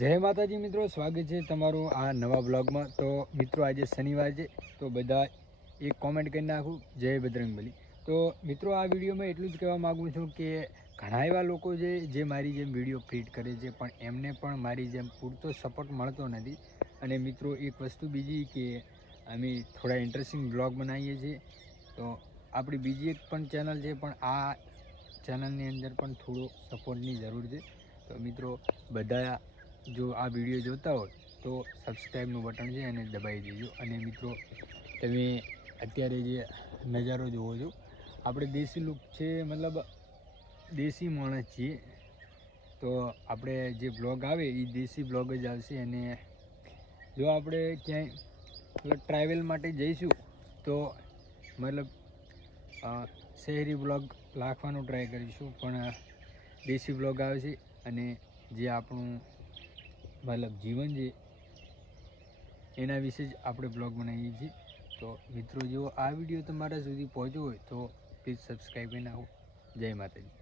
જય માતાજી મિત્રો, સ્વાગત છે તમારું આ નવા બ્લોગમાં। તો મિત્રો આજે શનિવાર છે, તો બધા એક કોમેન્ટ કરી નાખું જય બજરંગબલી। તો મિત્રો આ વિડીયોમાં એટલું જ કહેવા માગું છું કે ઘણા એવા લોકો છે જે મારી જેમ વિડીયો ક્રિએટ કરે છે, પણ એમને પણ મારી જેમ પૂરતો સપોર્ટ મળતો નથી। અને મિત્રો એક વસ્તુ બીજી કે અમે થોડા ઇન્ટરેસ્ટિંગ બ્લોગ બનાવીએ છીએ, તો આપણી બીજી એક પણ ચેનલ છે, પણ આ ચેનલની અંદર પણ થોડો સપોર્ટની જરૂર છે। તો મિત્રો બધા જો આ વિડીયો જોતા હોય તો સબસ્ક્રાઈબનું બટન છે એને દબાવી દેજો। અને મિત્રો તમે અત્યારે જે નજારો જોવો છો, આપણે દેશી લુક છે, મતલબ દેશી માણસ છીએ, તો આપણે જે બ્લોગ આવે એ દેશી બ્લોગ જ આવશે। અને જો આપણે ક્યાંય મતલબ ટ્રાવેલ માટે જઈશું તો મતલબ શહેરી બ્લોગ રાખવાનો ટ્રાય કરીશું, પણ દેશી બ્લોગ આવશે। અને જે આપણું મતલબ જીવન છે એના વિશે જ આપણે બ્લોગ બનાવીએ છીએ। તો મિત્રો જો આ વિડીયો તમારા સુધી પહોંચ્યો હોય તો પ્લીઝ સબસ્ક્રાઈબ કરી નાખો। જય માતાજી।